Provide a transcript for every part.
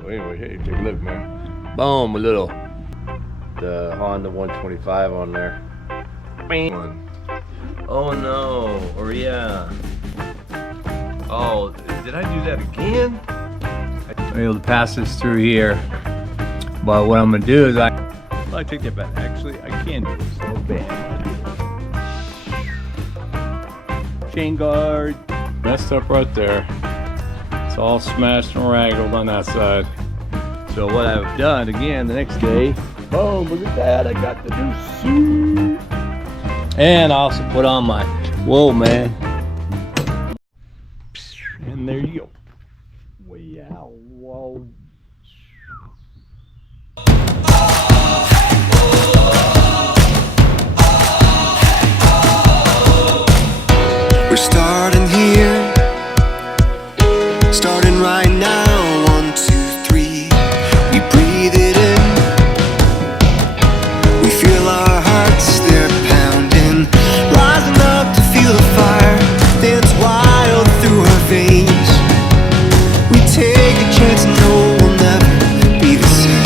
So anyway, hey, take a look, man. Boom, a little the Honda 125 on there. Bing. Oh no, or yeah. Oh, did I do that again? I'm able to pass this through here, but what I'm gonna do is I take that back. Actually, I can do this. So bad. Chain guard messed up right there. It's all smashed and raggled on that side. So what I've done again the next day, boom, look at that, I got the new suit. And I also put on my, whoa man. And there you go. Way out, whoa. We're starting here, starting right now. 1, 2, 3. We breathe it in. We feel our hearts, they're pounding. Rising up to feel the fire dance wild through our veins. We take a chance and know we'll never be the same.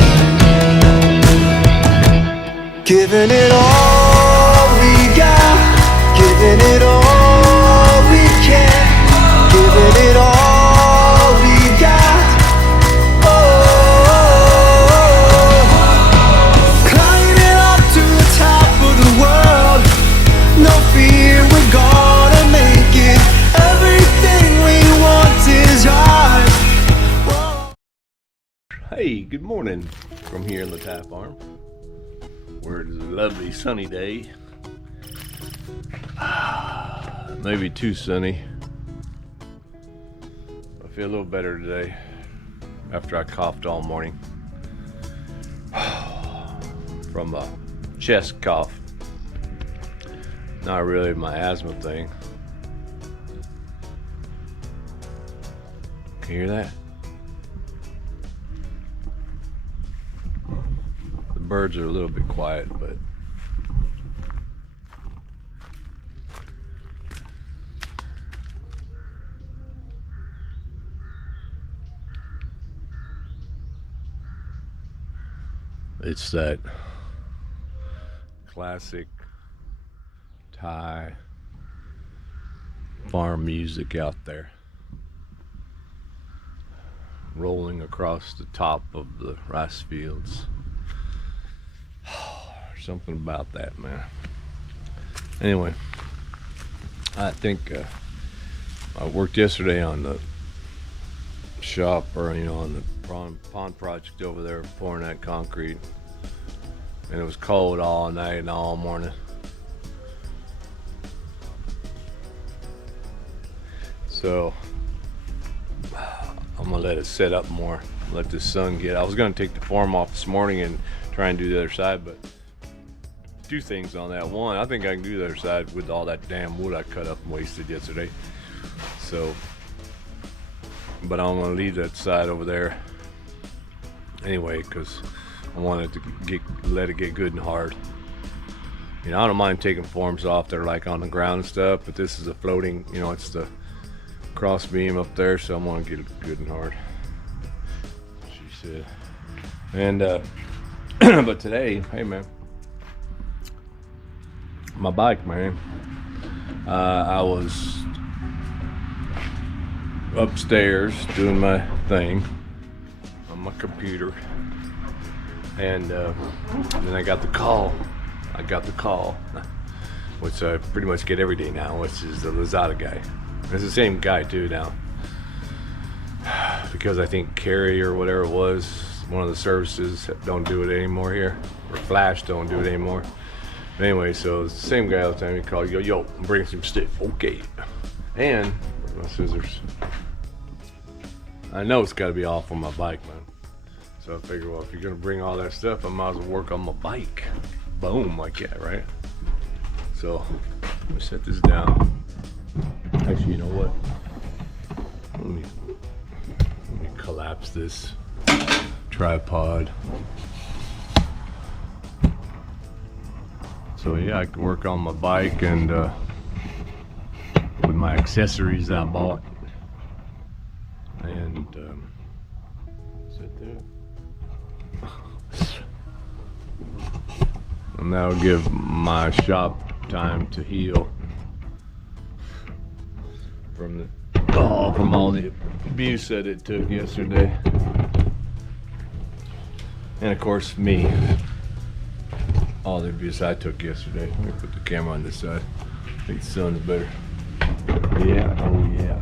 Giving it all we got, giving it all. Giving it all we got. Oh, climbing up to the top of the world. No fear, we're gonna make it. Everything we want is ours. Whoa. Hey, good morning from here in the Thai farm, where it is a lovely sunny day. Maybe too sunny. I feel a little better today after I coughed all morning from a chest cough. Not really my asthma thing. Can you hear that? The birds are a little bit quiet, but it's that classic Thai farm music out there, rolling across the top of the rice fields. There's something about that, man. Anyway, I think I worked yesterday on the shop, or on the pond project over there, pouring that concrete, and it was cold all night and all morning. So I'm gonna let it set up more, let the sun get. I was gonna take the form off this morning and try and do the other side, but two things on that. One, I think I can do the other side with all that damn wood I cut up and wasted yesterday. So, but I'm gonna leave that side over there anyway, because I want it to let it get good and hard. I don't mind taking forms off that are like on the ground and stuff, but this is a floating, it's the cross beam up there, so I want to get it good and hard, she said. And but today, hey man, my bike, man, I was upstairs doing my thing on my computer, and then I got the call, which I pretty much get every day now, which is the Lazada guy. It's the same guy too now, because I think Carry or whatever it was, one of the services don't do it anymore here, or Flash don't do it anymore. But anyway, so it's the same guy all the time. He called, yo, I'm bringing some stuff. Okay. And where's my scissors? I know it's got to be off on my bike, man. So I figured, well, if you're gonna bring all that stuff, I might as well work on my bike. Boom, like that, right? So let me set this down. Actually, you know what? Let me collapse this tripod. So yeah, I can work on my bike and with my accessories I bought. And so sit there. And that'll give my shop time to heal from all the abuse that it took yesterday. And of course me, all the abuse I took yesterday. Let me put the camera on this side. I think the sun's better. Yeah, oh yeah.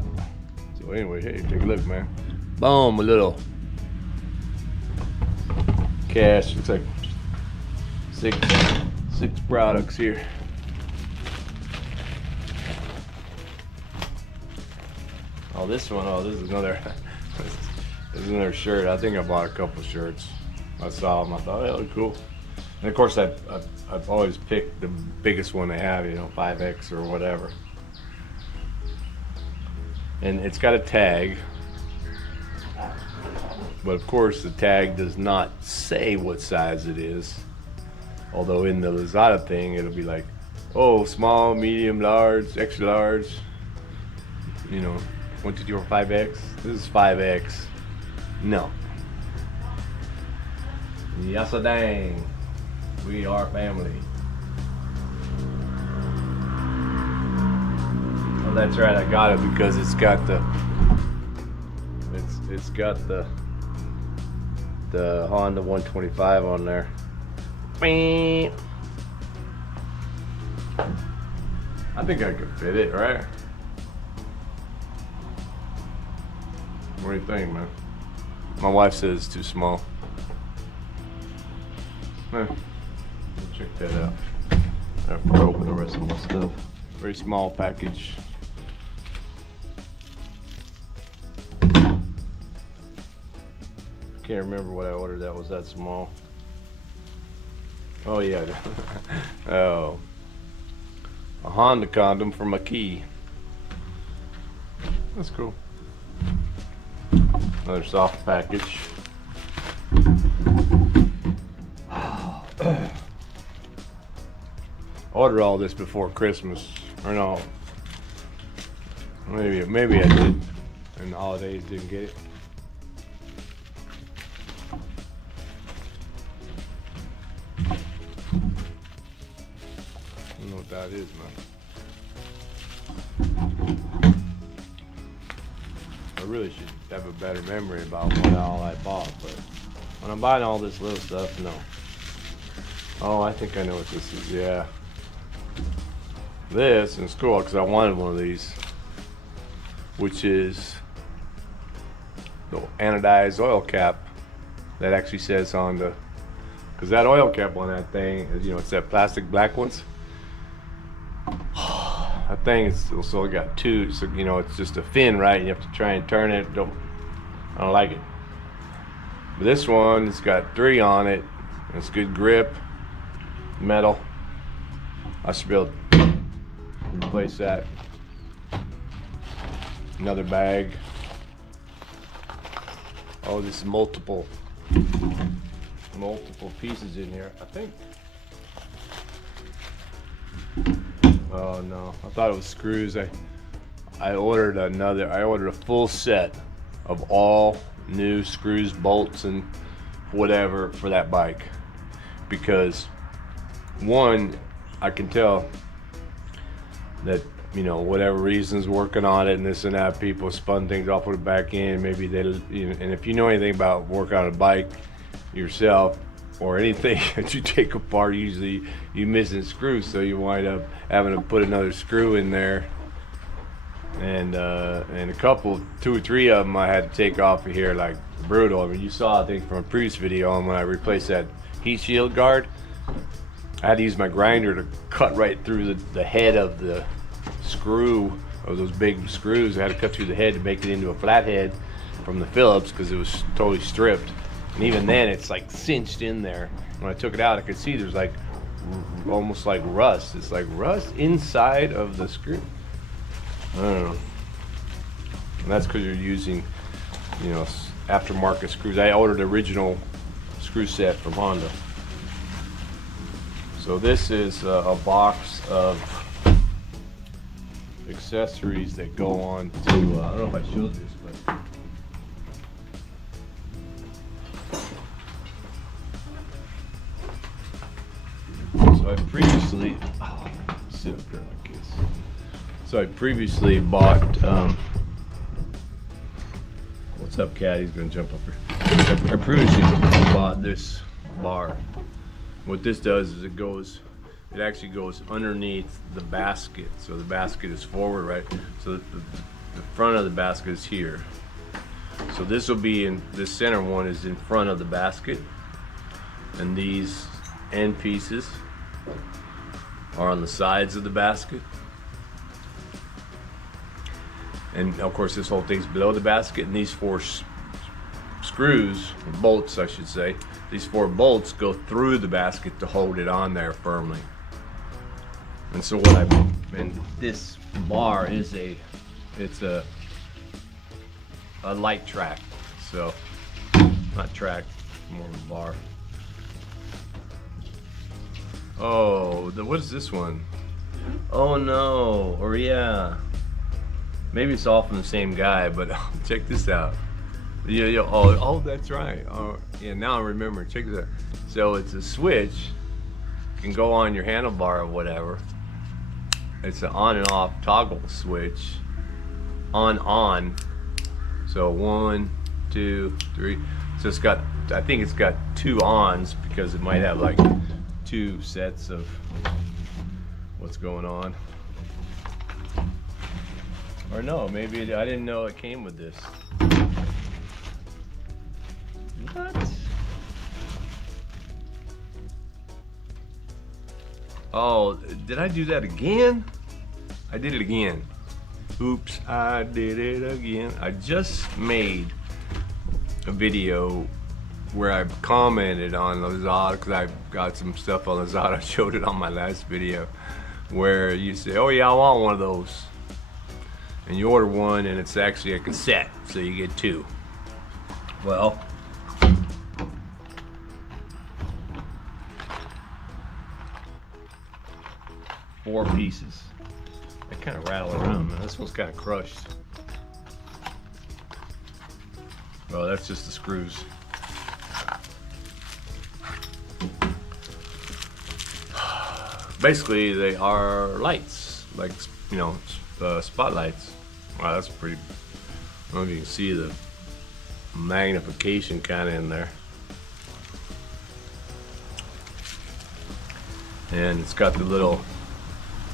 So anyway, hey, take a look, man. Boom, a little cash. Looks like six products here. Oh, this one. Oh, this is another. This is another shirt. I think I bought a couple shirts. I saw them. I thought, oh, cool. And of course, I've always picked the biggest one they have. You know, 5X or whatever. And it's got a tag. But of course, the tag does not say what size it is. Although in the Lazada thing, it'll be like, oh, small, medium, large, extra large. You know, 1, 2, 3, 4, 5X. This is 5X. No. Yes, a dang. We are family. Oh, that's right. I got it because it's got the. It's got the Honda 125 on there. I think I could fit it, right? What do you think, man? My wife says it's too small. Check that out. I have to open the rest of my stuff. Very small package. Can't remember what I ordered that was that small. Oh yeah. Oh. A Honda condom for my key. That's cool. Another soft package. Ordered all this before Christmas, or no? Maybe I did. And the holidays didn't get it. I don't know what that is, man. I really should have a better memory about what all I bought, but when I'm buying all this little stuff, no. Oh, I think I know what this is, yeah. This is cool because I wanted one of these, which is the anodized oil cap that actually says on the, because that oil cap on that thing is, you know, it's that plastic black ones. That thing is also got two, so you know it's just a fin, right? You have to try and turn it. I don't like it. But this one, it's got 3 on it. And it's good grip, metal. I should be able to replace that. Another bag. Oh, this is multiple pieces in here. I think. Oh no, I thought it was screws. I ordered a full set of all new screws, bolts, and whatever for that bike. Because one, I can tell that, you know, whatever reasons working on it and this and that, people spun things off, put it back in, maybe they, you know, and if you know anything about working on a bike yourself, or anything that you take apart, usually you missing screws, so you wind up having to put another screw in there. And a couple, 2 or 3 of them I had to take off of here like brutal. I mean, you saw, I think, from a previous video on when I replaced that heat shield guard. I had to use my grinder to cut right through the head of the screw, of those big screws. I had to cut through the head to make it into a flathead from the Phillips because it was totally stripped. And even then, it's like cinched in there. When I took it out, I could see there's like almost like rust. It's like rust inside of the screw. I don't know. And that's because you're using, you know, aftermarket screws. I ordered the original screw set from Honda. So this is a box of accessories that go on to, I don't know if I showed this, but I previously, sit up there like this. So I previously bought, what's up, cat? He's gonna jump up here. I previously bought this bar. What this does is it actually goes underneath the basket. So the basket is forward, right? So the front of the basket is here. So this will be in, this center one is in front of the basket. And these end pieces are on the sides of the basket. And of course this whole thing's below the basket, and these four screws, or bolts I should say, these four bolts go through the basket to hold it on there firmly. And so and this bar is it's a light track, so not track, more of a bar. Oh, what is this one? Oh no, or yeah, maybe it's all from the same guy, but check this out. Yeah, oh, that's right. Oh, yeah, now I remember. Check this out. So it's a switch, can go on your handlebar or whatever. It's an on and off toggle switch. On. So 1, 2, 3. So it's got, I think it's got 2 ons because it might have like 2 sets of what's going on. Or no, maybe I didn't know it came with this. What? Oh, did I do that again? I did it again. Oops, I did it again. I just made a video where I commented on Lazada, because I got some stuff on Lazada. I showed it on my last video, where you say, oh yeah, I want one of those. And you order one and it's actually a cassette, so you get 2. Well, four pieces. They kind of rattle around, man. This one's kind of crushed. Well, that's just the screws. Basically, they are lights, like, you know, spotlights. Wow, that's pretty. I don't know if you can see the magnification kind of in there. And it's got the little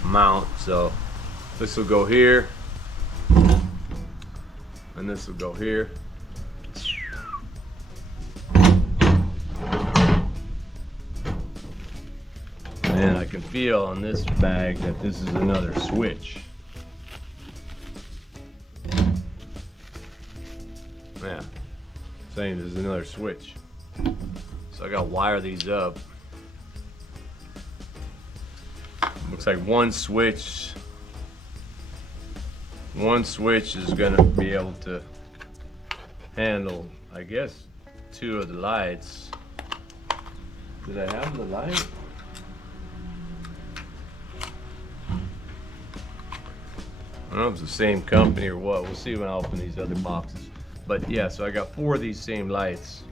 mount, so this will go here, and this will go here. And I can feel on this bag that this is another switch. Yeah, saying there's another switch. So I gotta wire these up. Looks like one switch is gonna be able to handle, I guess, 2 of the lights. Did I have the light? I don't know if it's the same company or what. We'll see when I open these other boxes. But yeah, so I got 4 of these same lights.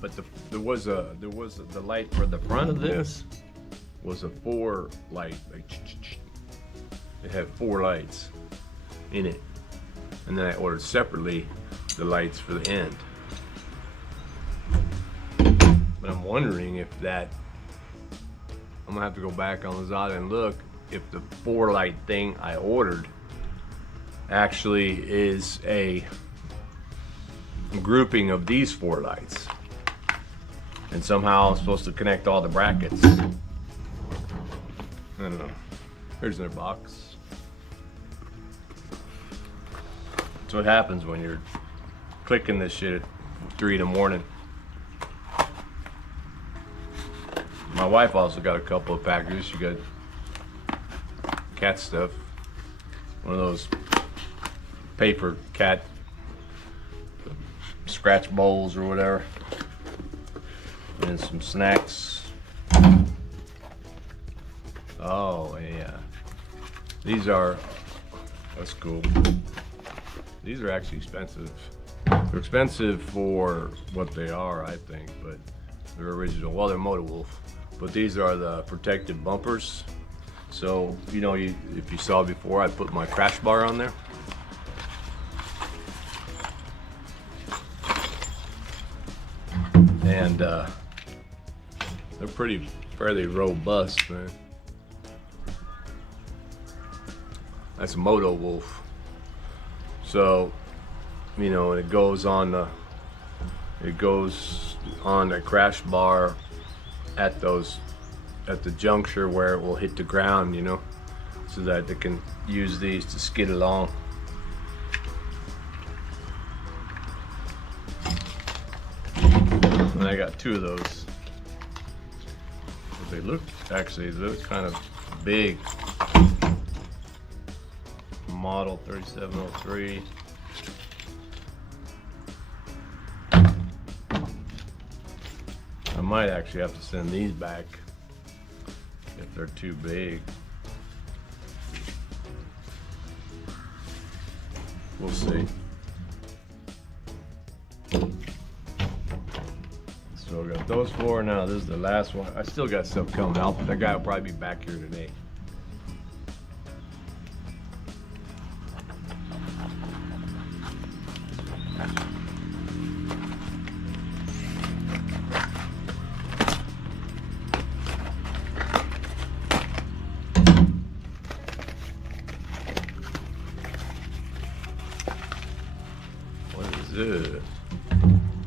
But there was the light for the front of this was a 4 light. Like, it had 4 lights in it, and then I ordered separately the lights for the end. But I'm wondering if that, I'm gonna have to go back on Lazada and look if the 4 light thing I ordered actually is a grouping of these 4 lights. And somehow I'm supposed to connect all the brackets. I don't know. Here's their box. That's what happens when you're clicking this shit at 3 in the morning. My wife also got a couple of packages. She got cat stuff. One of those paper cat scratch bowls or whatever. And some snacks. Oh yeah, these are, that's cool. These are actually expensive. They're expensive for what they are, I think, but they're original. Well, they're MotoWolf, but these are the protective bumpers. So, you know, if you saw before, I put my crash bar on there. And they're fairly robust, man. That's a MotoWolf. So, you know, it goes on the crash bar at the juncture where it will hit the ground, you know, so that they can use these to skid along. And I got 2 of those. But they look kind of big. Model 3703. I might actually have to send these back if they're too big. We'll see. So I got those 4 now. This is the last one. I still got stuff coming out. That guy will probably be back here today.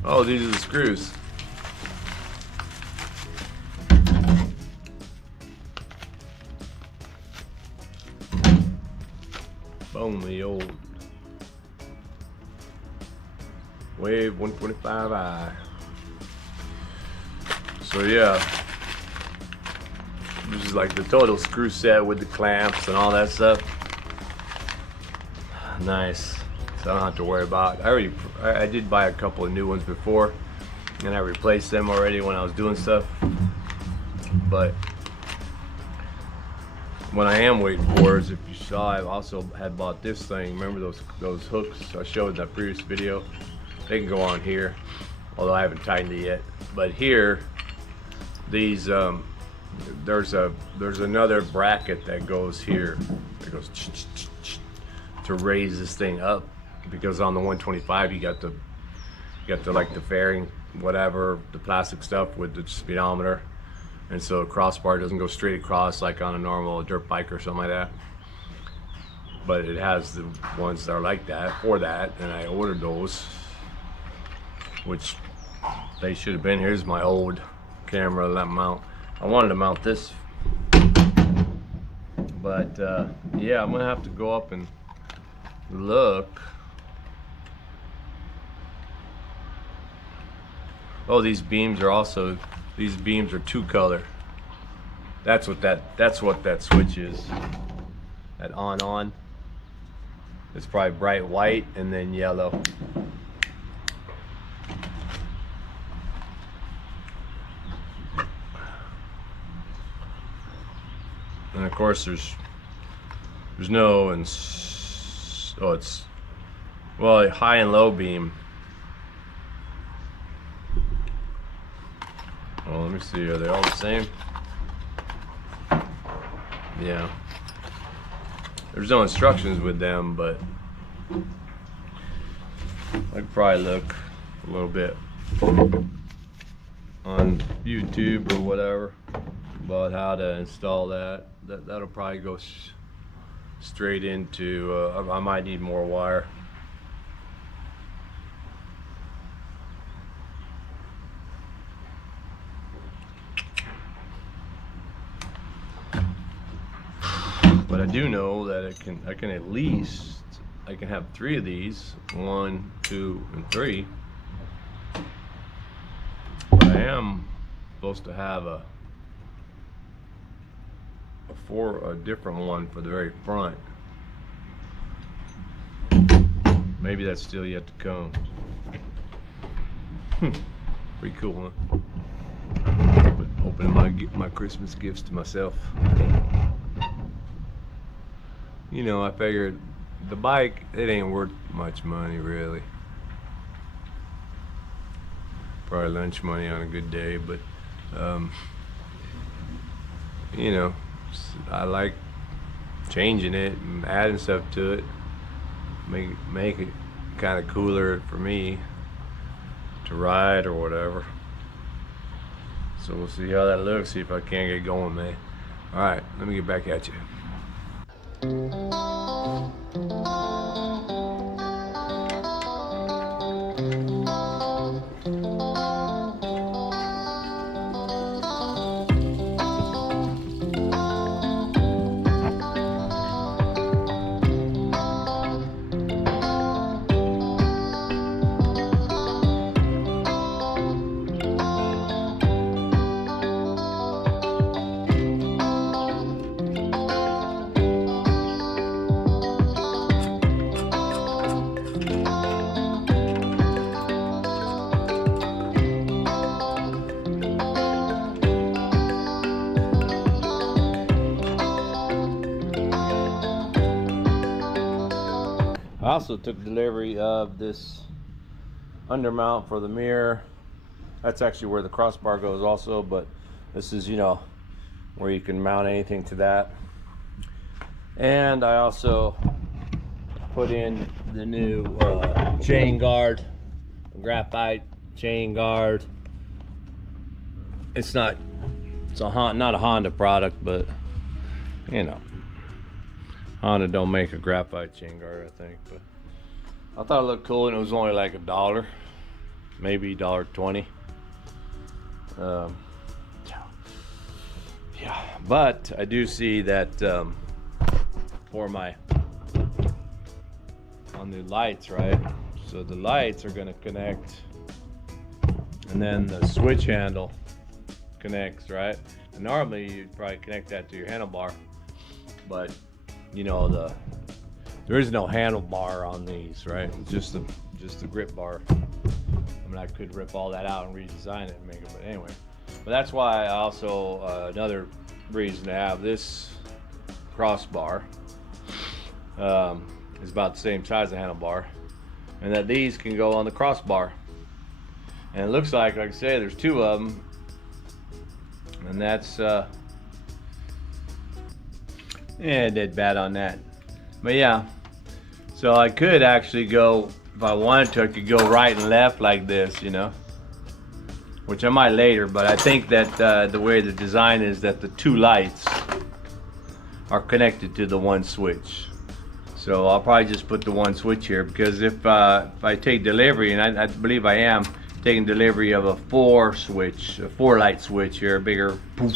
Oh, these are the screws. Boom, the old Wave 125i. So yeah, this is like the total screw set with the clamps and all that stuff. Nice. So I don't have to worry about it. I did buy a couple of new ones before, and I replaced them already when I was doing stuff. But what I am waiting for is, if you saw, I also had bought this thing. Remember those hooks I showed in that previous video? They can go on here, although I haven't tightened it yet. But here, these there's another bracket that goes here. It goes to raise this thing up. Because on the 125 you got the like the fairing, whatever, the plastic stuff with the speedometer, and so the crossbar doesn't go straight across like on a normal dirt bike or something like that. But it has the ones that are like that for that, and I ordered those, which they should have been. Here's my old camera that mount. I wanted to mount this, but yeah, I'm gonna have to go up and look. Oh, these beams are 2-color. That's what that switch is. That on. It's probably bright white and then yellow. And of course there's no, and oh, it's, well, high and low beam. Well, let me see, are they all the same? Yeah. There's no instructions with them, but I could probably look a little bit on YouTube or whatever about how to install that. That'll probably go straight into, I might need more wire. But I do know that I can at least, I can have 3 of these, 1, 2, and 3. But I am supposed to have a different one for the very front. Maybe that's still yet to come. Pretty cool, huh? Opening my Christmas gifts to myself. You know, I figured the bike, it ain't worth much money, really. probably lunch money on a good day, but you know, I like changing it and adding stuff to it, make it kind of cooler for me to ride or whatever. So we'll see how that looks, see if I can't get going, man. All right, let me get back at you. I also took delivery of this undermount for the mirror. That's actually where the crossbar goes also, but this is, you know, where you can mount anything to that. And I also put in the new chain guard, graphite chain guard. It's not a Honda product, but you know, Honda don't make a graphite chain guard, I think, but I thought it looked cool, and it was only like $1, maybe $1.20. Yeah, but I do see that for my on the lights, right? So the lights are going to connect, and then the switch handle connects, right? And normally you'd probably connect that to your handlebar, but you know, there is no handlebar on these, right? It's just the grip bar. I mean, I could rip all that out and redesign it and make it, but anyway. But that's why I also another reason to have this crossbar is about the same size as the handlebar, and that these can go on the crossbar. And it looks like I say, there's two of them, and that's yeah, dead bad on that. But yeah, so I could actually go, if I wanted to, I could go right and left like this, you know, which I might later, but I think that the way the design is that the two lights are connected to the one switch. So I'll probably just put the one switch here, because if I take delivery, and I believe I am taking delivery of a 4-light switch here, a bigger poof,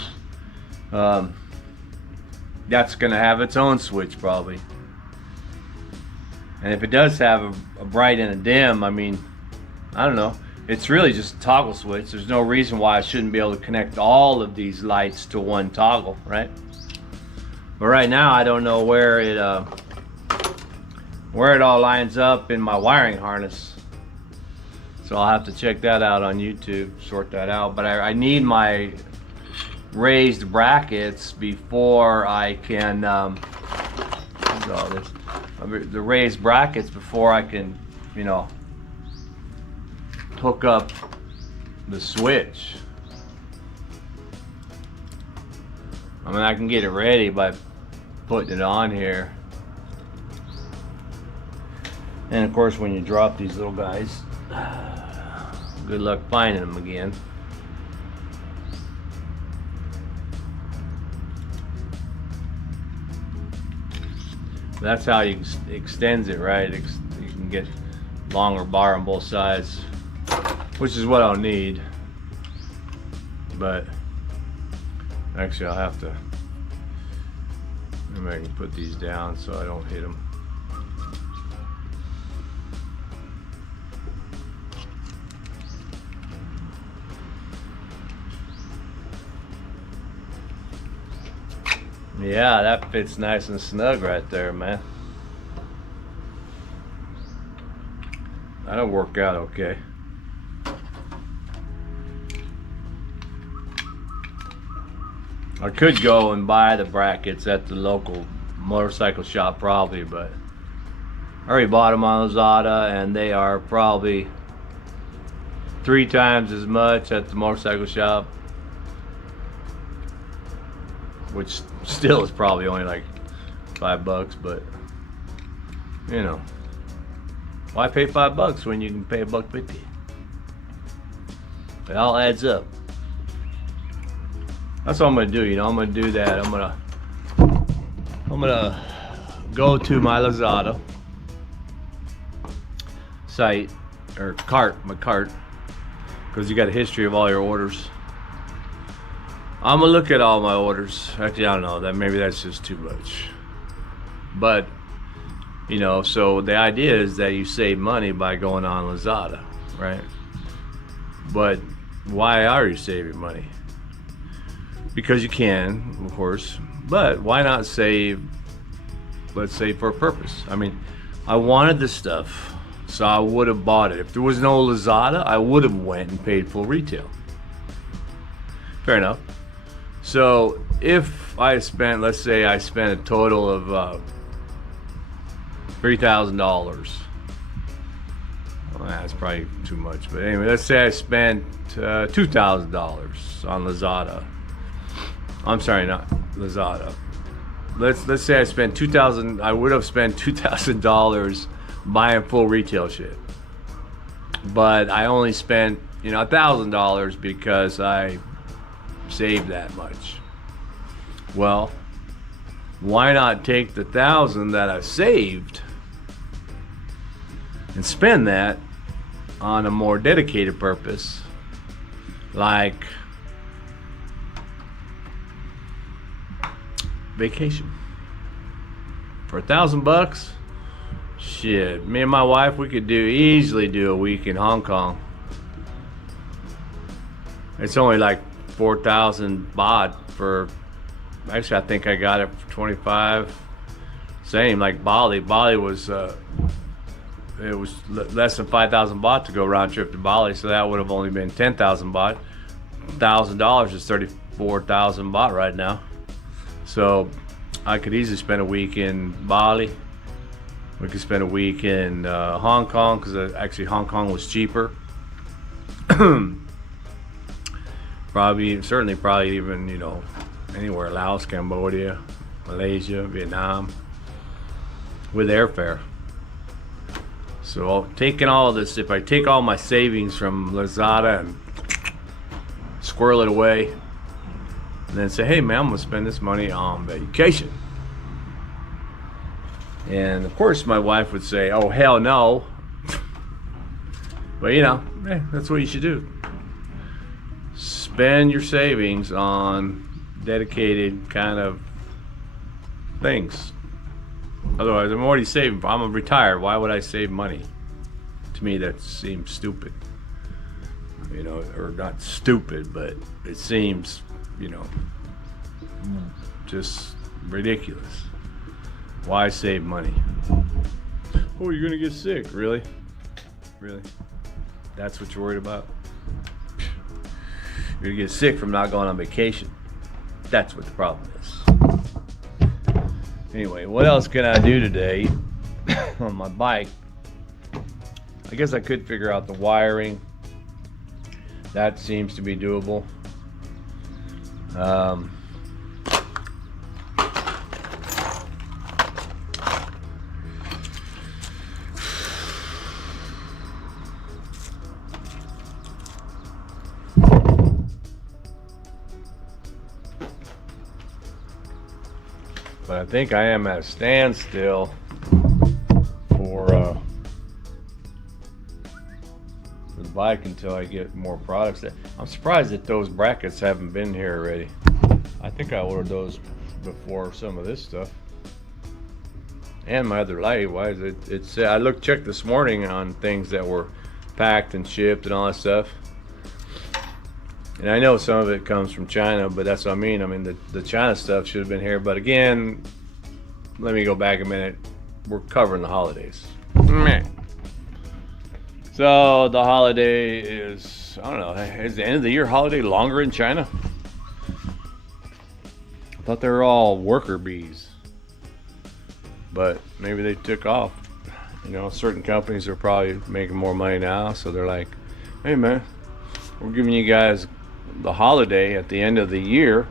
that's gonna have its own switch probably. And if it does have a bright and a dim, I mean, I don't know, it's really just a toggle switch. There's no reason why I shouldn't be able to connect all of these lights to one toggle, right? But right now I don't know where it all lines up in my wiring harness, so I'll have to check that out on YouTube, sort that out. But I need my raised brackets before I can the raised brackets before I can, you know, hook up the switch. I mean, I can get it ready by putting it on here, and of course when you drop these little guys, good luck finding them again. That's how you extends it, right? You can get longer bar on both sides, which is what I'll need. But actually I'll have to, maybe I can put these down so I don't hit them. Yeah, that fits nice and snug right there, man. That'll work out okay. I could go and buy the brackets at the local motorcycle shop probably, but I already bought them on Lazada, and they are probably $3 3 times as much at the motorcycle shop, which still is probably only like $5, but you know, why pay $5 when you can pay $1.50? It all adds up. That's what I'm gonna do. You know, I'm gonna do that. I'm gonna go to my Lazada site or my cart, because you got a history of all your orders. I'm gonna look at all my orders. Actually, I don't know, that maybe that's just too much. But you know, so the idea is that you save money by going on Lazada, right? But why are you saving money? Because you can, of course, but why not save, let's say, for a purpose? I mean, I wanted this stuff, so I would have bought it. If there was no Lazada, I would have went and paid full retail. Fair enough. So if I spent, let's say I spent a total of $3,000. Well, that's probably too much, but anyway, let's say I spent $2,000 on Lazada. I'm sorry, not Lazada. Let's say I spent $2,000. I would have spent $2,000 buying full retail shit, but I only spent, you know, $1,000 because I saved that much. Well, why not take the $1,000 that I saved and spend that on a more dedicated purpose, like vacation? For $1,000, shit, me and my wife, we could easily do a week in Hong Kong. It's only like 4,000 baht for, actually I think I got it for 25. Same like Bali. Bali was it was less than 5,000 baht to go round trip to Bali, so that would have only been 10,000 baht. $1,000 is 34,000 baht right now. So I could easily spend a week in Bali. We could spend a week in Hong Kong, because actually Hong Kong was cheaper. Probably even, you know, anywhere, Laos, Cambodia, Malaysia, Vietnam, with airfare. So taking all of this, if I take all my savings from Lazada and squirrel it away, and then say, hey man, I'm gonna spend this money on vacation. And of course my wife would say, oh hell no. But you know, that's what you should do. Spend your savings on dedicated kind of things. Otherwise, I'm already saving. I'm retired. Why would I save money? To me, that seems stupid. You know, or not stupid, but it seems, you know, just ridiculous. Why save money? Oh, you're gonna get sick. Really? Really? That's what you're worried about? You're gonna get sick from not going on vacation. That's what the problem is. Anyway, what else can I do today on my bike? I guess I could figure out the wiring. That seems to be doable. But I think I am at a standstill for the bike until I get more products. I'm surprised that those brackets haven't been here already. I think I ordered those before some of this stuff. And my other light, why is it? I checked this morning on things that were packed and shipped and all that stuff. And I know some of it comes from China, but that's what I mean. I mean, the China stuff should have been here. But again, let me go back a minute. We're covering the holidays. So the holiday is, I don't know, is the end of the year holiday longer in China? I thought they were all worker bees. But maybe they took off. You know, certain companies are probably making more money now. So they're like, hey man, we're giving you guys the holiday at the end of the year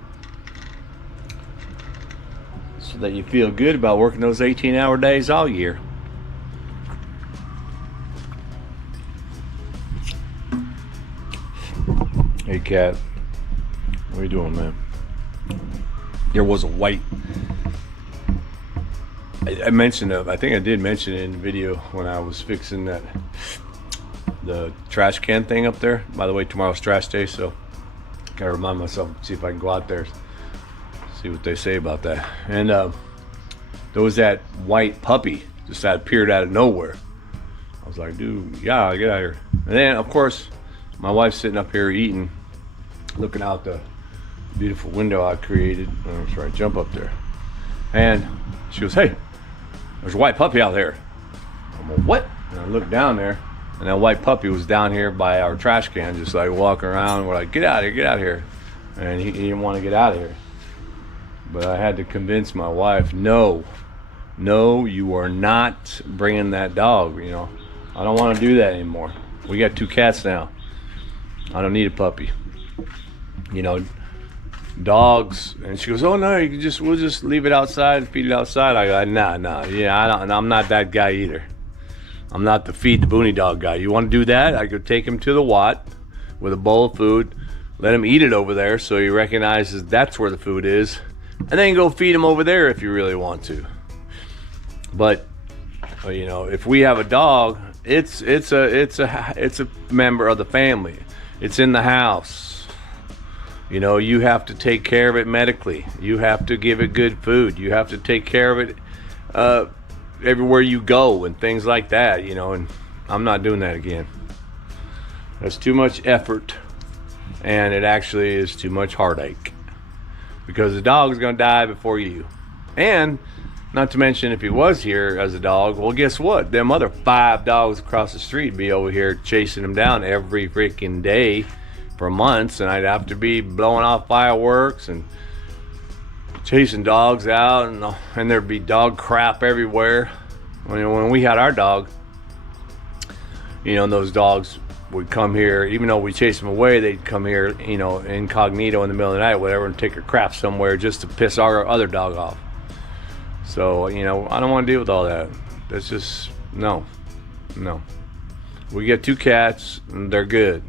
so that you feel good about working those 18-hour days all year. Hey cat, what are you doing, man? There was a white, I mentioned I think I did mention it in the video when I was fixing the trash can thing up there. By the way, tomorrow's trash day, so gotta remind myself, see if I can go out there, see what they say about that. And there was that white puppy just that appeared out of nowhere. I was like, dude, yeah, get out of here. And then of course my wife's sitting up here eating, looking out the beautiful window I created. I'm trying to jump up there, and she goes, hey, there's a white puppy out there. I'm like, what? And I looked down there, and that white puppy was down here by our trash can, just like walking around. We're like, get out of here, get out of here. And he didn't want to get out of here. But I had to convince my wife, no, you are not bringing that dog. You know, I don't want to do that anymore. We got 2 cats now. I don't need a puppy. You know, dogs. And she goes, oh no, we'll just leave it outside and feed it outside. I go, nah, yeah, I'm not that guy either. I'm not the feed the boony dog guy. You want to do that? I could take him to the Watt with a bowl of food, let him eat it over there so he recognizes that's where the food is, and then go feed him over there if you really want to. But you know, if we have a dog, it's a member of the family. It's in the house. You know, you have to take care of it medically. You have to give it good food. You have to take care of it everywhere you go and things like that, you know, and I'm not doing that again. That's too much effort, and it actually is too much heartache, because the dog is going to die before you. And not to mention, if he was here as a dog, well, guess what? Them other 5 dogs across the street be over here chasing him down every freaking day for months, and I'd have to be blowing off fireworks and chasing dogs out, and there'd be dog crap everywhere. When we had our dog, you know, those dogs would come here, even though we chased them away, they'd come here, you know, incognito in the middle of the night, whatever, and take a crap somewhere just to piss our other dog off. So, you know, I don't want to deal with all that. That's just, no. We get 2 cats, and they're good.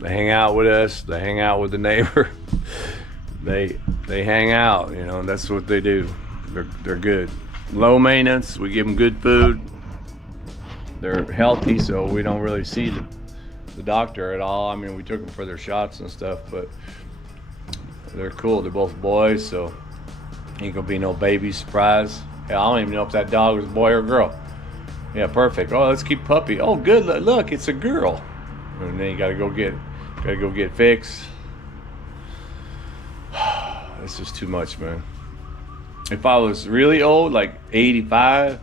They hang out with us, they hang out with the neighbor. They hang out, you know, and that's what they do. They're good. Low maintenance, we give them good food. They're healthy, so we don't really see the doctor at all. I mean, we took them for their shots and stuff, but they're cool. They're both boys, so ain't gonna be no baby surprise. Hell, I don't even know if that dog was a boy or a girl. Yeah, perfect. Oh, let's keep puppy. Oh, good. Look, it's a girl. And then you gotta go get fixed. This is too much, man. If I was really old, like 85,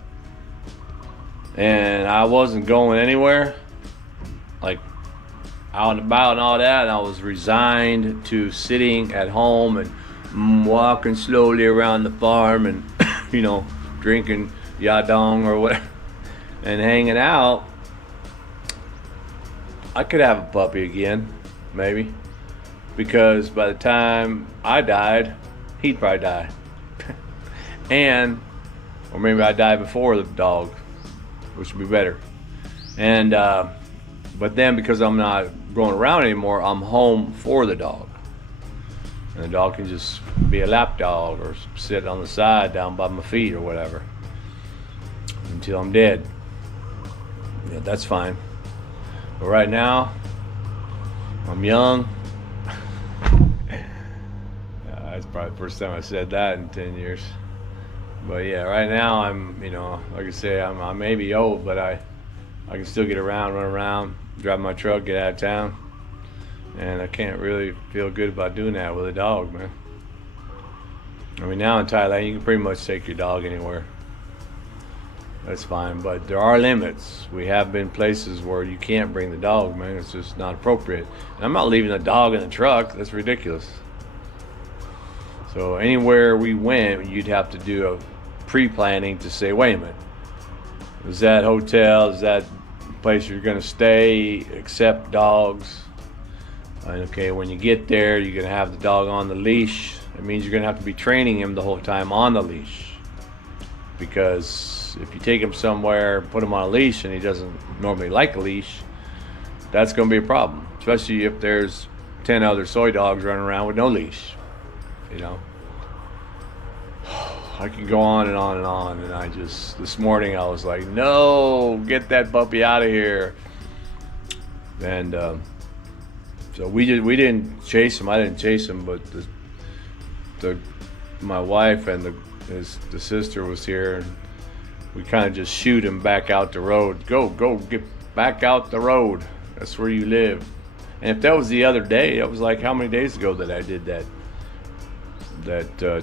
and I wasn't going anywhere, like out and about and all that, and I was resigned to sitting at home and walking slowly around the farm and, you know, drinking yadong or whatever and hanging out, I could have a puppy again, maybe. Because by the time I died, he'd probably die. Or maybe I'd die before the dog, which would be better. And but then, because I'm not going around anymore, I'm home for the dog. And the dog can just be a lap dog or sit on the side down by my feet or whatever until I'm dead. Yeah, that's fine. But right now, I'm young. That's probably the first time I said that in 10 years. But yeah, right now I'm, you know, like I say, I may be old, but I can still get around, run around, drive my truck, get out of town. And I can't really feel good about doing that with a dog, man. I mean, now in Thailand, you can pretty much take your dog anywhere. That's fine, but there are limits. We have been places where you can't bring the dog, man. It's just not appropriate. And I'm not leaving the dog in the truck. That's ridiculous. So anywhere we went, you'd have to do a pre-planning to say, wait a minute, is that hotel, is that place you're going to stay accept dogs? And okay, when you get there, you're gonna have the dog on the leash. It means you're gonna have to be training him the whole time on the leash, because if you take him somewhere, put him on a leash, and he doesn't normally like a leash, that's gonna be a problem, especially if there's 10 other soy dogs running around with no leash, you know. I can go on and on and on, and I just, this morning I was like, no, get that puppy out of here. And so we didn't chase him. I didn't chase him, but my wife and the sister was here, and we kind of just shoot him back out the road. Go get back out the road. That's where you live. And if that was the other day, it was like how many days ago that I did that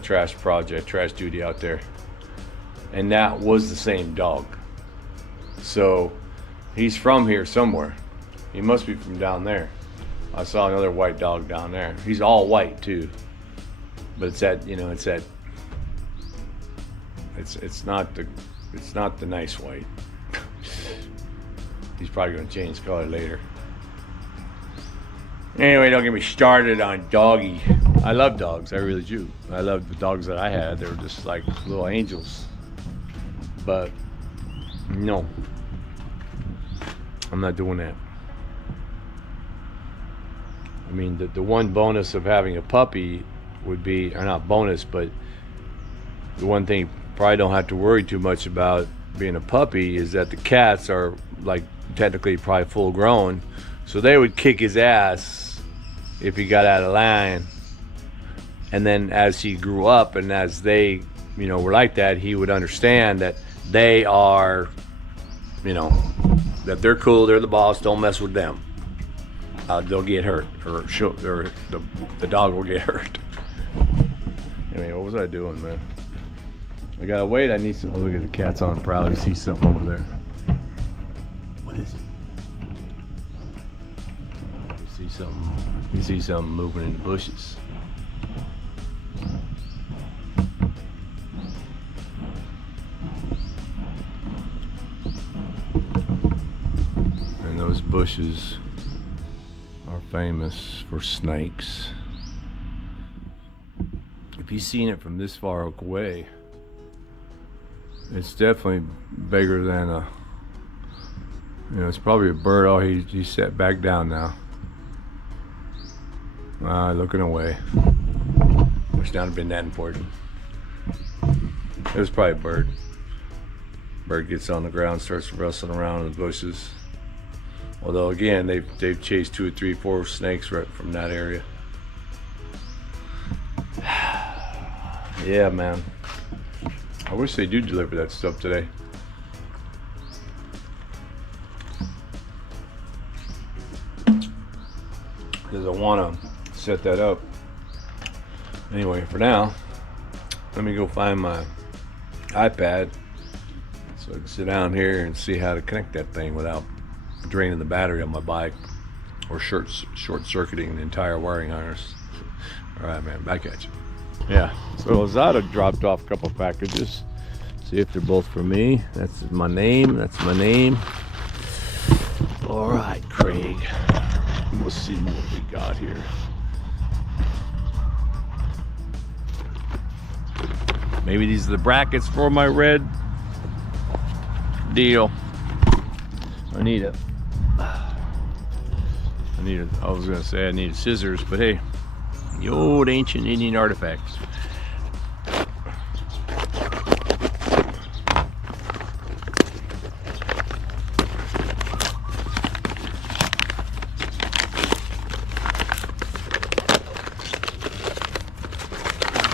trash duty out there, and that was the same dog. So he's from here somewhere. He must be from down there. I saw another white dog down there. He's all white too, but it's that, you know, it's not the nice white. He's probably gonna change color later. Anyway, don't get me started on doggy. I love dogs, I really do. I love the dogs that I had. They were just like little angels. But no, I'm not doing that. I mean, the one bonus of having a puppy would be, or not bonus, but the one thing you probably don't have to worry too much about being a puppy is that the cats are like technically probably full grown, so they would kick his ass if he got out of line. And then as he grew up and as they, you know, were like that, he would understand that they are, you know, that they're cool, they're the boss, don't mess with them. They'll get hurt, or the dog will get hurt. Anyway, what was I doing, man? I gotta wait. I need some. Oh, look at the cat's on prowl. You see something over there? What is it? You see something? You see something moving in the bushes? And those bushes are famous for snakes. If you've seen it from this far away, it's definitely bigger than a, you know, it's probably a bird. Oh, he sat back down now. Looking away. Wish not have been that important. It was probably a bird. Bird gets on the ground, starts rustling around in the bushes. Although again, they've chased 2 or 3, 4 snakes right from that area. Yeah, man. I wish they do deliver that stuff today. Because I want to set that up. Anyway, for now, let me go find my iPad so I can sit down here and see how to connect that thing without draining the battery on my bike or short-circuiting the entire wiring harness. All right, man, back at you. Yeah, so Lazada dropped off a couple packages. See if they're both for me. That's my name. That's my name. All right, Craig. We'll see what we got here. Maybe these are the brackets for my red deal. I was gonna say I needed scissors, but hey, the old ancient Indian artifacts.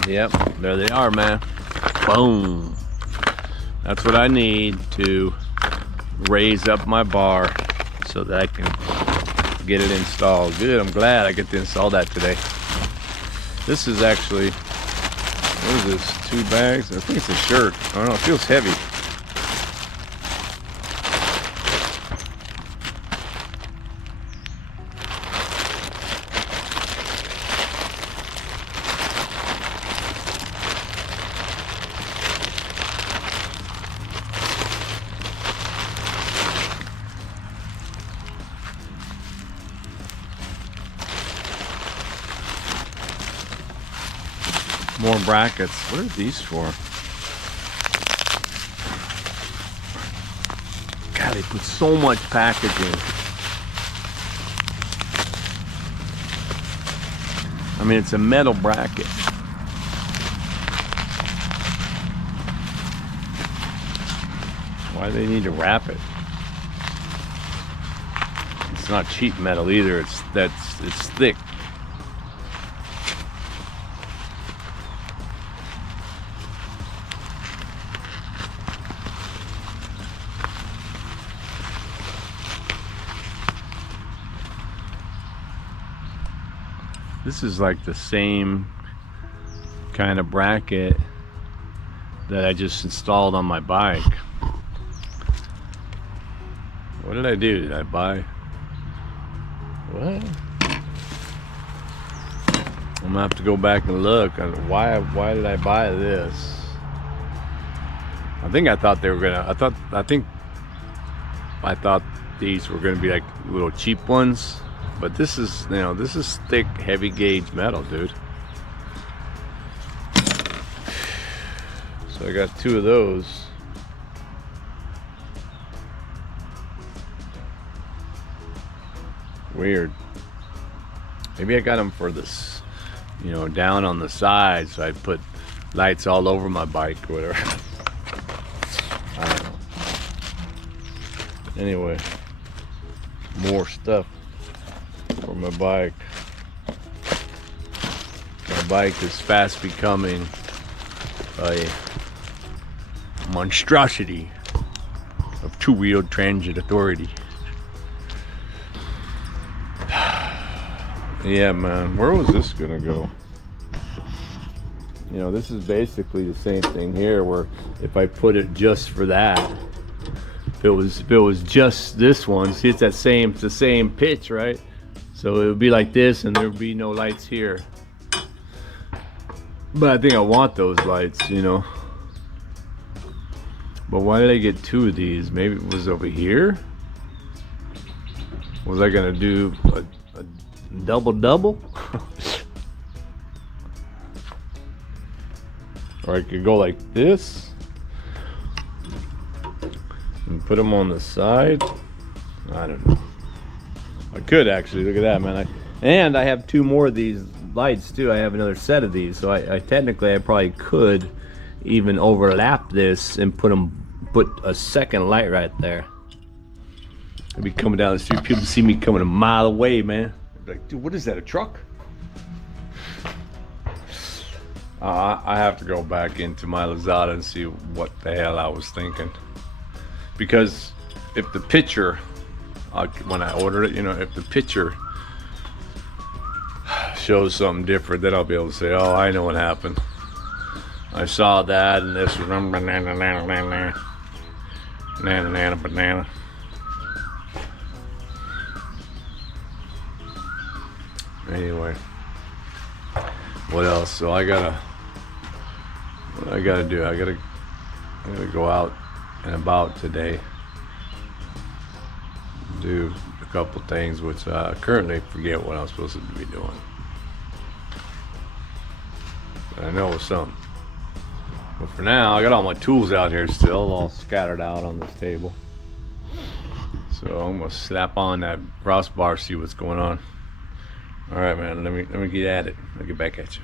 Yep, there they are, man. Boom. That's what I need to raise up my bar so that I can get it installed. Good, I'm glad I get to install that today. This is actually, what is this, 2 bags? I think it's a shirt. I don't know, it feels heavy. More brackets. What are these for? God, they put so much packaging. I mean, it's a metal bracket. Why do they need to wrap it? It's not cheap metal either. It's thick. This is like the same kind of bracket that I just installed on my bike. What did I do? Did I buy? What? I'm gonna have to go back and look. Why did I buy this? I thought they were gonna. I thought these were gonna be like little cheap ones. But this is, you know, this is thick, heavy gauge metal, dude. So I got 2 of those. Weird. Maybe I got them for this, you know, down on the side, so I'd put lights all over my bike or whatever. I don't know. Anyway, more stuff for my bike. My bike is fast becoming a monstrosity of two-wheeled transit authority. Yeah, man, where was this gonna go? You know, this is basically the same thing here, where if I put it just for that, if it was just this one, see, it's the same pitch, right? So it would be like this, and there would be no lights here. But I think I want those lights, you know. But why did I get 2 of these? Maybe it was over here? Was I gonna do a double? Or I could go like this and put them on the side. I don't know. I could actually, look at that, man. And I have 2 more of these lights too. I have another set of these, so I technically probably could even overlap this and put a second light right there. I'd be coming down the street, people see me coming a mile away, man. I'd be like, dude, what is that, a truck? I have to go back into my Lazada and see what the hell I was thinking. Because if the picture, when I ordered it, you know, if the picture shows something different, then I'll be able to say, oh, I know what happened. I saw that and this was banana. Anyway, what else? So what I gotta do, I gotta go out and about today, do a couple things which I currently forget what I'm supposed to be doing, but I know it's something. But for now, I got all my tools out here still, all scattered out on this table. So I'm gonna slap on that crossbar, see what's going on. All right, man. Let me get at it. I'll get back at you.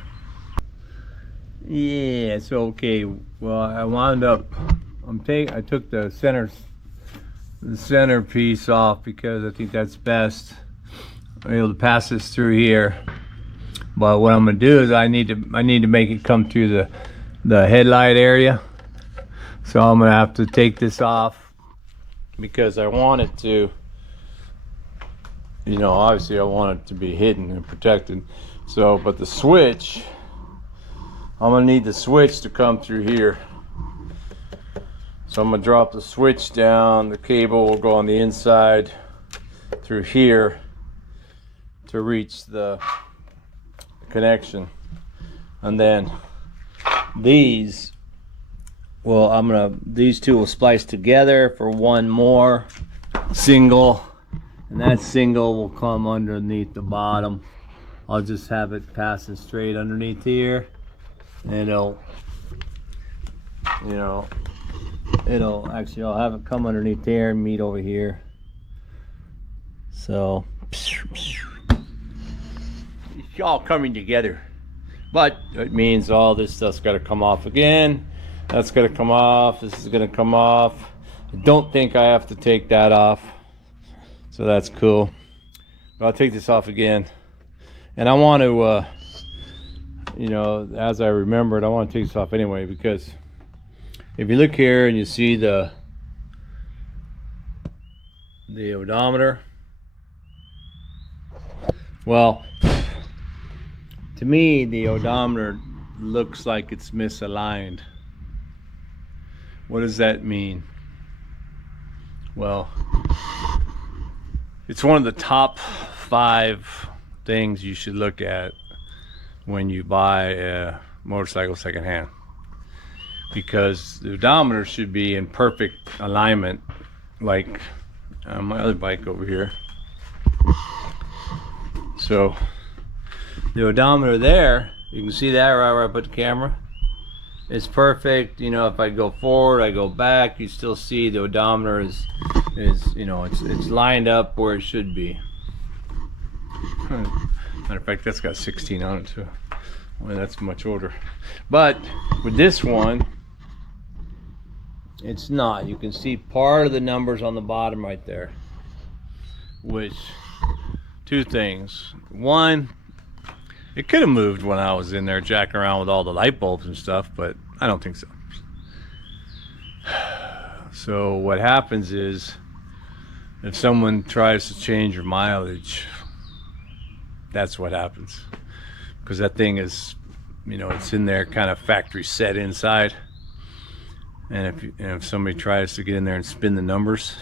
Yeah, it's okay. Well, I wound up. I took the center piece off because I think that's best. I'm able to pass this through here. But what I'm gonna do is I need to make it come through the headlight area. So I'm gonna have to take this off because I want it to, you know, obviously I want it to be hidden and protected. So, but the switch, I'm gonna need the switch to come through here. So I'm gonna drop the switch down, the cable will go on the inside through here to reach the connection. And then these, well, these two will splice together for one more single, and that single will come underneath the bottom. I'll just have it passing straight underneath here, it'll, you know, it'll actually, I'll have it come underneath there and meet over here. So it's all coming together, but it means all this stuff's got to come off again. That's going to come off. This is going to come off. I don't think I have to take that off, so that's cool. But I'll take this off again, and I want to you know, as I remembered, I want to take this off anyway, because if you look here and you see the odometer, well, to me the odometer looks like it's misaligned. What does that mean? Well, it's one of the top 5 things you should look at when you buy a motorcycle secondhand, because the odometer should be in perfect alignment, like my other bike over here. So the odometer there, you can see that right where I put the camera. It's perfect. You know, if I go forward, I go back, you still see the odometer is you know, it's lined up where it should be. Matter of fact, that's got 16 on it too. Well, that's much older. But with this one, it's not. You can see part of the numbers on the bottom right there. Which, 2 things. One, it could have moved when I was in there jacking around with all the light bulbs and stuff, but I don't think so. So what happens is, if someone tries to change your mileage, that's what happens, because that thing is, you know, it's in there kind of factory set inside, and if somebody tries to get in there and spin the numbers,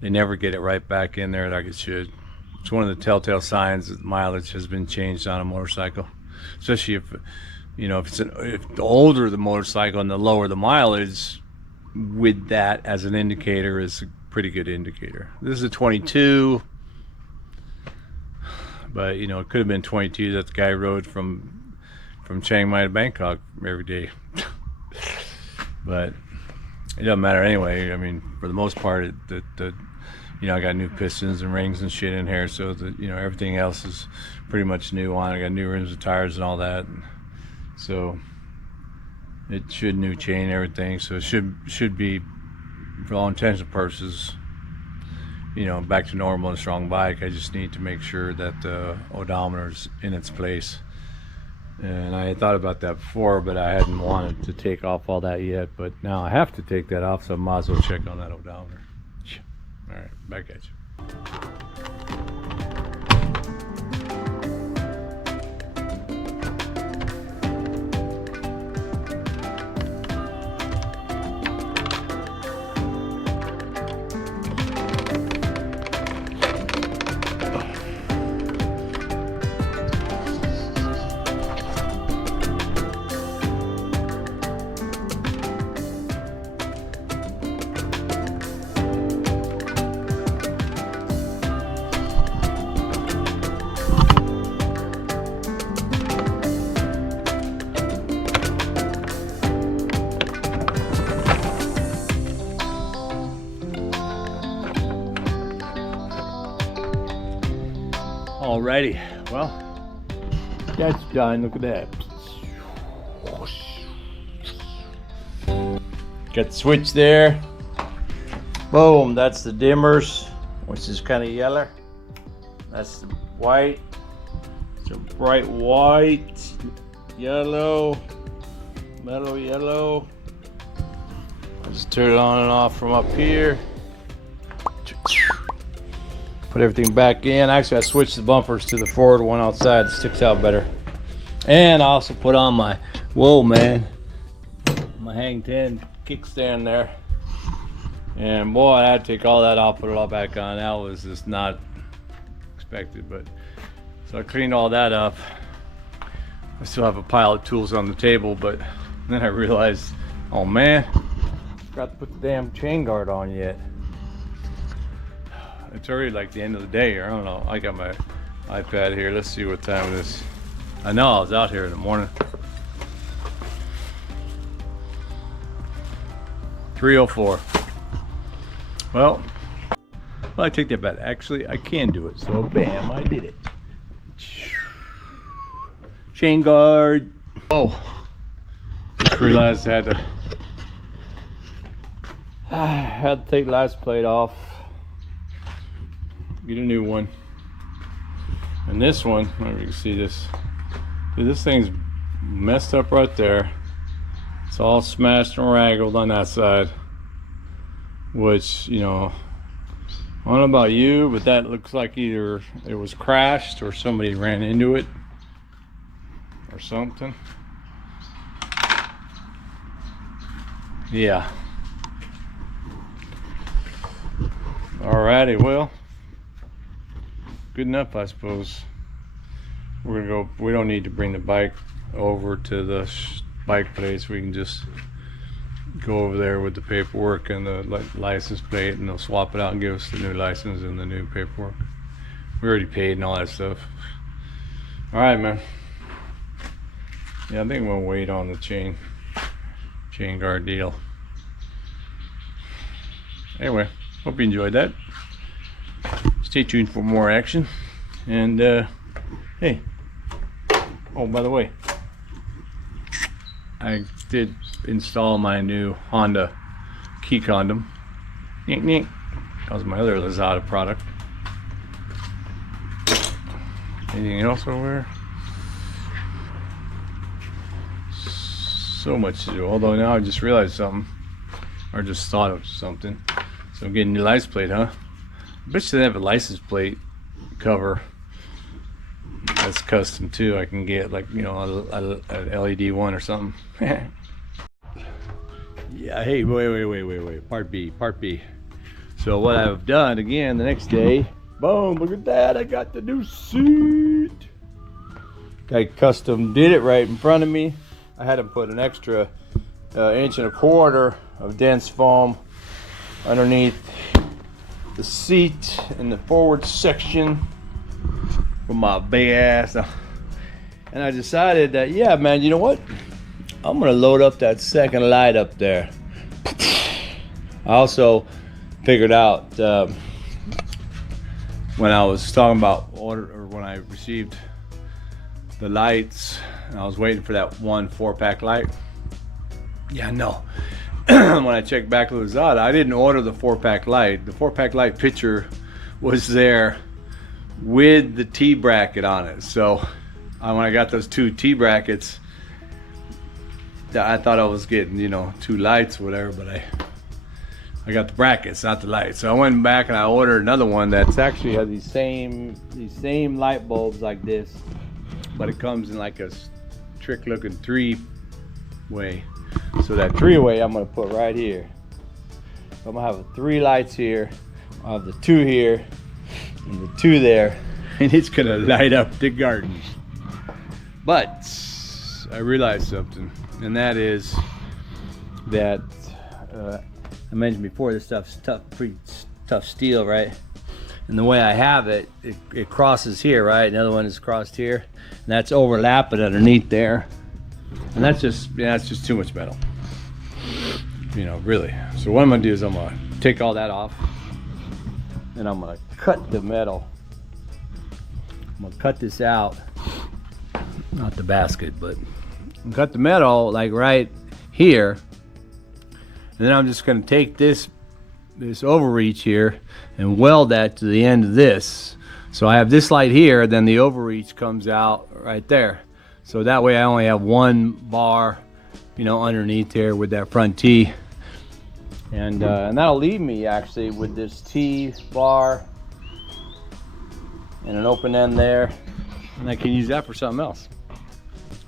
they never get it right back in there like it should. It's one of the telltale signs that mileage has been changed on a motorcycle, especially if, you know, if the older the motorcycle and the lower the mileage, with that as an indicator is a pretty good indicator. This is a 22. But, you know, it could have been 22 that the guy rode from Chiang Mai to Bangkok every day. But it doesn't matter anyway. I mean, for the most part, you know, I got new pistons and rings and shit in here, so that, you know, everything else is pretty much new on. I got new rims and tires and all that. So it should new chain everything. So it should be, for all intents and purposes, you know, back to normal and strong bike. I just need to make sure that the odometer's in its place. And I had thought about that before, but I hadn't wanted to take off all that yet. But now I have to take that off, so I might as well check on that odometer. All right, back at you. Alrighty, well, that's done. Look at that. Got the switch there. Boom, that's the dimmers, which is kind of yellow. That's the white. It's a bright white, yellow, metal yellow. I'll just turn it on and off from up here. Put everything back in. Actually, I switched the bumpers to the forward one outside. It sticks out better. And I also put on my, whoa man, my Hang 10 kickstand there. And boy, I had to take all that off, put it all back on. That was just not expected, but so I cleaned all that up. I still have a pile of tools on the table, but then I realized, oh man, I forgot to put the damn chain guard on yet. It's already like the end of the day, or I don't know. I got my iPad here. Let's see what time it is. I know I was out here in the morning. 304. Well, I take that back. Actually, I can do it. So bam, I did it. Chain guard. Oh, just realized I had to take the license plate off. Get a new one. And this one, I don't know if you can see this. Dude, this thing's messed up right there. It's all smashed and raggled on that side. Which, you know, I don't know about you, but that looks like either it was crashed or somebody ran into it or something. Yeah. Alrighty, well, good enough, I suppose. We're gonna go. We don't need to bring the bike over to the bike place. We can just go over there with the paperwork and the license plate, and they'll swap it out and give us the new license and the new paperwork. We already paid and all that stuff. All right, man. Yeah, I think we'll wait on the chain guard deal. Anyway, hope you enjoyed that. Stay tuned for more action. And hey, oh, by the way, I did install my new Honda key condom. That was my other Lazada product. Anything else over there? So much to do. Although now I just realized something, or just thought of something. So I'm getting a new license plate, huh? I bet you they have a license plate cover that's custom too. I can get, like, you know, a LED one or something. Yeah, hey, wait. Part B. So what I've done again the next day, boom, look at that. I got the new seat. I custom did it right in front of me. I had to put an extra 1.25 inches of dense foam underneath the seat in the forward section for my big ass. And I decided that, yeah, man, you know what? I'm gonna load up that second light up there. I also figured out when I was talking about when I received the lights, and I was waiting for that one 4-pack light. Yeah, no. When I checked back with Lazada, I didn't order the 4-pack light. The 4-pack light picture was there with the T bracket on it. So when I got those 2 T brackets, I thought I was getting, you know, 2 lights or whatever, but I got the brackets, not the lights. So I went back and I ordered another one that's actually has these same light bulbs like this, but it comes in like a trick looking 3-way. So that 3-way I'm gonna put right here. I'm gonna have 3 lights here. I'll have the 2 here and the 2 there, and it's gonna light up the garden. But I realized something, and that is that I mentioned before, this stuff's tough, pretty tough steel, right? And the way I have it, it crosses here, right? Another one is crossed here, and that's overlapping underneath there. And that's just too much metal, you know, really. So what I'm gonna do is I'm gonna take all that off, and I'm gonna cut the metal. I'm gonna cut this out, not the basket, but cut the metal like right here. And then I'm just gonna take this overreach here and weld that to the end of this. So I have this light here, then the overreach comes out right there. So that way I only have 1 bar, you know, underneath there with that front T. And that'll leave me actually with this T bar and an open end there. And I can use that for something else.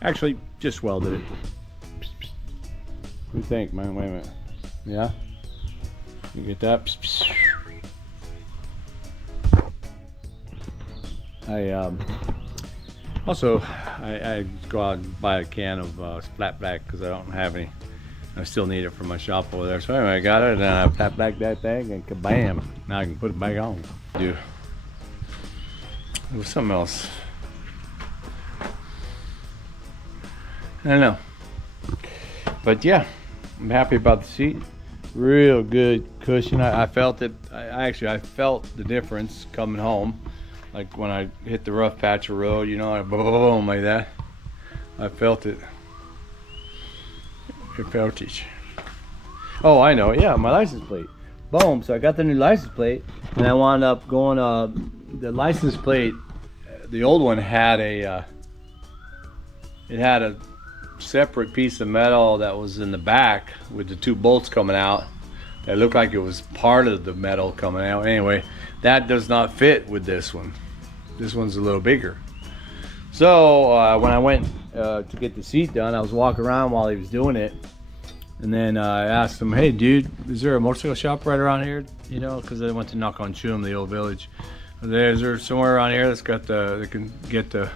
Actually, just welded it. What do you think, man? Wait a minute. Yeah? You get that? Also, I go out and buy a can of flat black because I don't have any. I still need it for my shop over there. So anyway, I got it, and I flat black that thing, and kabam! Now I can put it back on. Dude, there was something else. I don't know. But yeah, I'm happy about the seat. real good cushion. I felt it. I felt the difference coming home, like when I hit the rough patch of road, you know, boom, like that. I felt it. I felt it. Oh, I know. Yeah, my license plate. Boom. So I got the new license plate, and I wound up going. The license plate, the old one had a. It had a separate piece of metal that was in the back with the 2 bolts coming out. It looked like it was part of the metal coming out. Anyway, that does not fit with this one. This one's a little bigger. So when I went to get the seat done, I was walking around while he was doing it, and then I asked him, "Hey, dude, is there a motorcycle shop right around here?" You know, because I went to Kamphaengphet, the old village. Is there somewhere around here that's got that can get the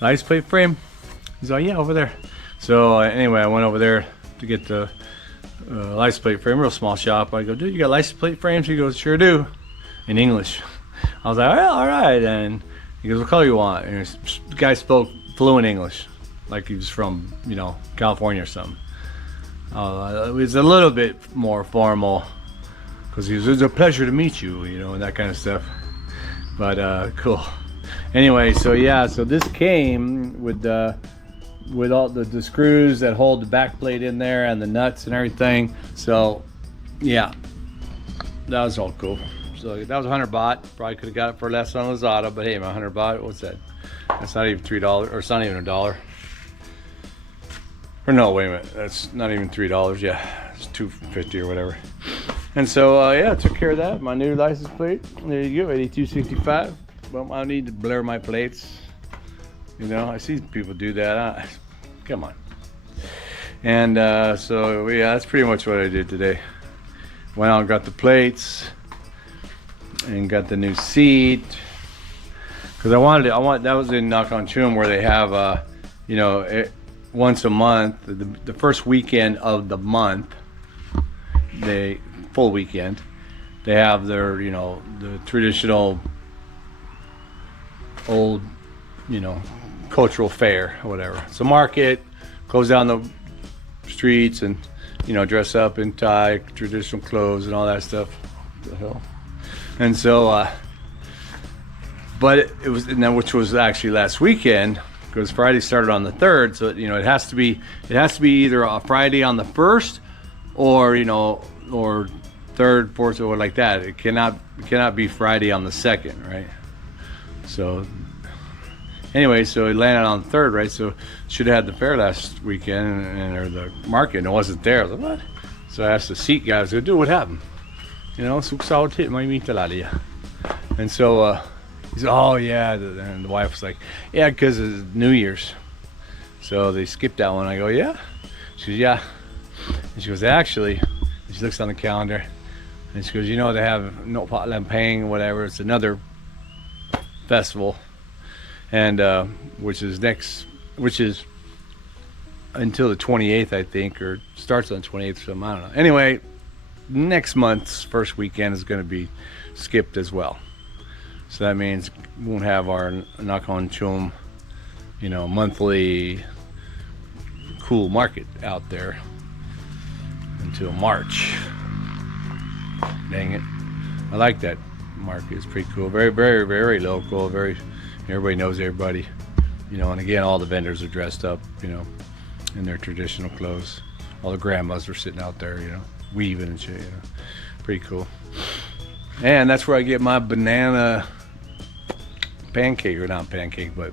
license plate frame? He's like, "Yeah, over there." So anyway, I went over there to get the license plate frame, real small shop. I go, "Dude, you got license plate frames?" He goes, "Sure do," in English. I was like, "Well, all right." And he goes, "What color you want?" And the guy spoke fluent English, like he was from, you know, California or something. It was a little bit more formal, because he was, "It was a pleasure to meet you," you know, and that kind of stuff. But cool. Anyway, so yeah, so this came with all the screws that hold the back plate in there and the nuts and everything. So yeah, that was all cool. So that was 100 baht. Probably could have got it for less on Lazada, but hey, my 100 baht, what's that? That's not even $3, or it's not even $1. Or no, wait a minute, that's not even $3. Yeah, it's $2.50 or whatever. And so yeah, I took care of that. My new license plate. There you go, 8265. Well, I need to blur my plates. You know, I see people do that. Come on. And so yeah, that's pretty much what I did today. Went out and got the plates and got the new seat, because that was in Kamphaengphet, where they have you know, once a month, the first weekend of the month, full weekend, they have their, you know, the traditional old, you know, cultural fair or whatever. It's a market, goes down the streets and, you know, dress up in Thai traditional clothes and all that stuff. What the hell? And so but it was, and then, which was actually last weekend, because Friday started on the 3rd, so you know, it has to be either a Friday on the 1st, or, you know, or 3rd, 4th, or like that. It cannot be Friday on the 2nd, right? So anyway, so it landed on the 3rd, right? So should have had the fair last weekend, or the market, and it wasn't there. I was like, what? So I asked the seat guy, I was like, "Dude, what happened? You know, and so he said, "Oh yeah," and the wife was like, "Yeah, because it's New Year's, so they skipped that one." I go, "Yeah?" She goes, "Yeah." And she goes, "Actually," and she looks on the calendar, and she goes, "You know, they have no Pot Lampang, whatever. It's another festival, and which is until the 28th, I think, or starts on the 28th, so I don't know. Anyway, next month's first weekend is going to be skipped as well. So that means we won't have our Kamphaengphet, you know, monthly cool market out there until March. Dang it. I like that market. It's pretty cool. Very, very, very local. Everybody knows everybody. You know, and again, all the vendors are dressed up, you know, in their traditional clothes. All the grandmas are sitting out there, you know, weaving and shit, you know. Pretty cool. And that's where I get my banana pancake, or not pancake, but,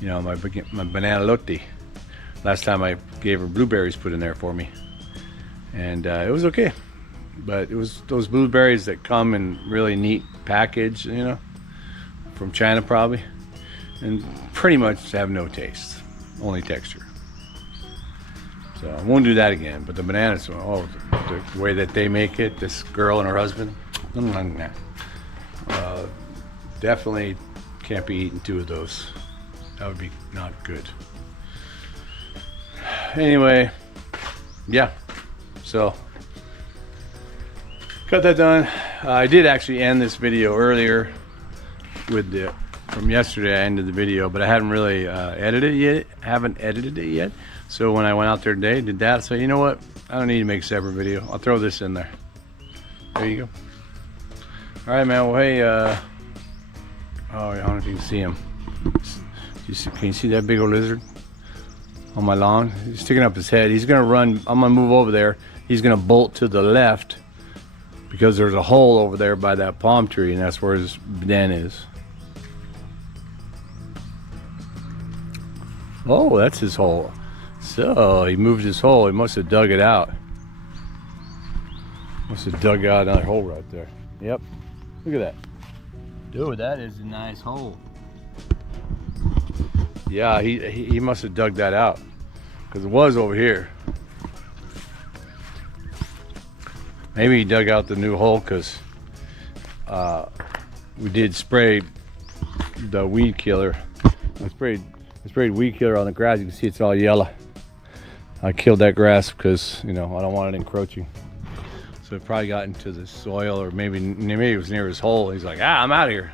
you know, my banana lotti. Last time I gave her blueberries put in there for me, and it was okay. But it was those blueberries that come in really neat package, you know, from China probably, and pretty much have no taste, only texture. So I won't do that again. But the bananas, oh, the way that they make it, this girl and her husband, definitely can't be eating 2 of those. That would be not good. Anyway, yeah, so got that done. I did actually end this video earlier with from yesterday. I ended the video, but I hadn't really edited it yet. So when I went out there today, did that. So you know what? I don't need to make a separate video. I'll throw this in there. There you go. All right, man. Well, hey, oh, I don't know if you can see him. Can you see that big old lizard on my lawn? He's sticking up his head. He's gonna run. I'm gonna move over there. He's gonna bolt to the left because there's a hole over there by that palm tree, and that's where his den is. Oh, that's his hole. So he moved his hole. He must have dug it out. Must have dug out another hole right there. Yep. Look at that. Dude, that is a nice hole. Yeah, he must have dug that out because it was over here. Maybe he dug out the new hole because we did spray the weed killer. I sprayed weed killer on the grass. You can see it's all yellow. I killed that grass because, you know, I don't want it encroaching. So it probably got into the soil, or maybe it was near his hole. He's like, I'm out of here.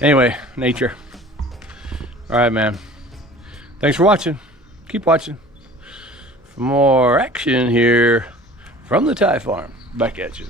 Anyway, nature. All right, man. Thanks for watching. Keep watching for more action here from the Thai farm. Back at you.